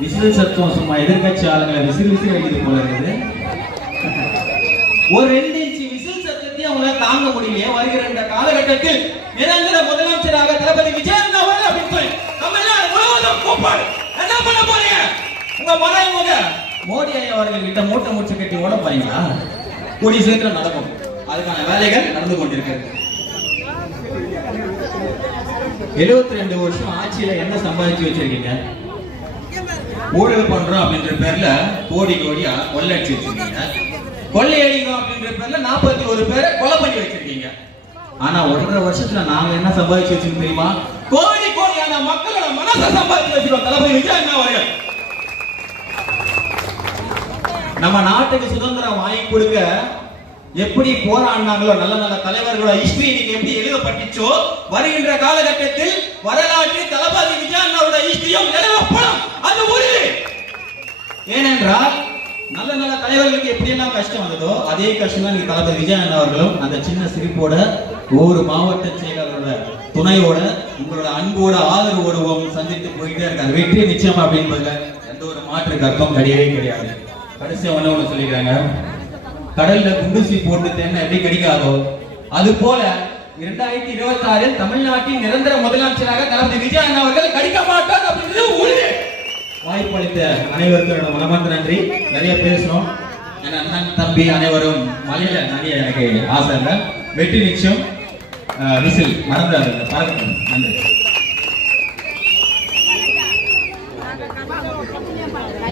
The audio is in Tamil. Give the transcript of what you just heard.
விசில் சத்தம் சும்மா எதிர்கட்சி ஆளுங்களை விசில் விசில் அடிக்குது போல இருக்குது. ஒரு 2 இன்ச் விசில் சத்தத்தையும் அவங்களால தாங்க முடியலையே. வருகிற இந்த காலகட்டத்தில் நிரந்தர முதலமைச்சராக தளபதி விஜயகாந்த் அவர்கள் அப்படின்னு சொல்லி தமிழ்நாடு முழுவதும் கூப்பாடு. என்ன பண்ண போறீங்க? உங்க மறைமுக மோடி ஐயா அவர்கள் கிட்ட மூட்டை மூச்சு கட்டி ஓட போறீங்களா? கூடிய சீக்கிரம் நடக்கும். அதுக்கான வேலைகள் நடந்து கொண்டிருக்கிறது. 72 வருஷம் ஆட்சியில என்ன சம்பாதிச்சு வச்சிருக்கீங்க? ஊழல் பண்றோம் அப்படின்ற பேர்ல கோடி கோடியா கொள்ளடிச்சு வச்சிருக்கீங்க. கொள்ளையடிங்க அப்படின்ற பேர்ல 41 பேரை கொலை பண்ணி வச்சிருக்கீங்க. ஆனா 1.5 வருஷத்துல நாங்க என்ன சம்பாதிச்சு வச்சிருக்கோம் தெரியுமா? கோடி கோடியான மக்களோட மனசை சம்பாதிச்சு வச்சிருக்கோம் தளபதி விஜயகாந்த் அவர்கள். நம்ம நாட்டுக்கு சுதந்திரம் வாங்கி கொடுக்க எப்படி போராடினாங்களோ, நல்ல நல்ல தலைவர்களோட ஹிஸ்டரி இன்னைக்கு எப்படி எழுதப்பட்டுச்சோ, வருகின்ற காலகட்டத்தில் வரலாற்றில் தளபதி விஜயகாந்தோட ஹிஸ்டரியும் எழுதப்படும். அது உறுதி. ஏனென்றால் நல்ல நல்ல தலைவர்களுக்கு எப்படி எல்லாம் கஷ்டம் வந்ததோ அதே கஷ்டம் தான் இன்னைக்கு தளபதி விஜயகாந்த் அவர்களும் அந்த சின்ன சிரிப்போட ஒவ்வொரு மாவட்ட செயலாளரோட துணையோட உங்களோட அன்போட ஆதரவோடுவோம் சந்தித்து போயிட்டே இருக்காங்க. வெற்றி நிச்சயம் அப்படின்றதுல எந்த ஒரு மாற்று கருத்தும் கிடையவே கிடையாது. கடைசியா ஒண்ணு சொல்லிக்கிறாங்க, கடல்ல குண்டுசி போட்டு தென்னை எப்படி கிடைக்காதோ அது போல 2026 தமிழ்நாட்டின் நிரந்தர முதலமைச்சராக தளபதி விஜயகாந்த் அவர்கள் கிடைக்க மாட்டார் அப்படின்றது உறுதி. வாய்ப்பளித்த அனைவருக்கும் மனமார்ந்த நன்றி. நிறைய பேசணும். என் அண்ணன் தம்பி அனைவரும் மலையில நிறைய எனக்கு ஆசை இல்லை. வெற்றி நிச்சயம். விசில் மறந்தாரு. நன்றி.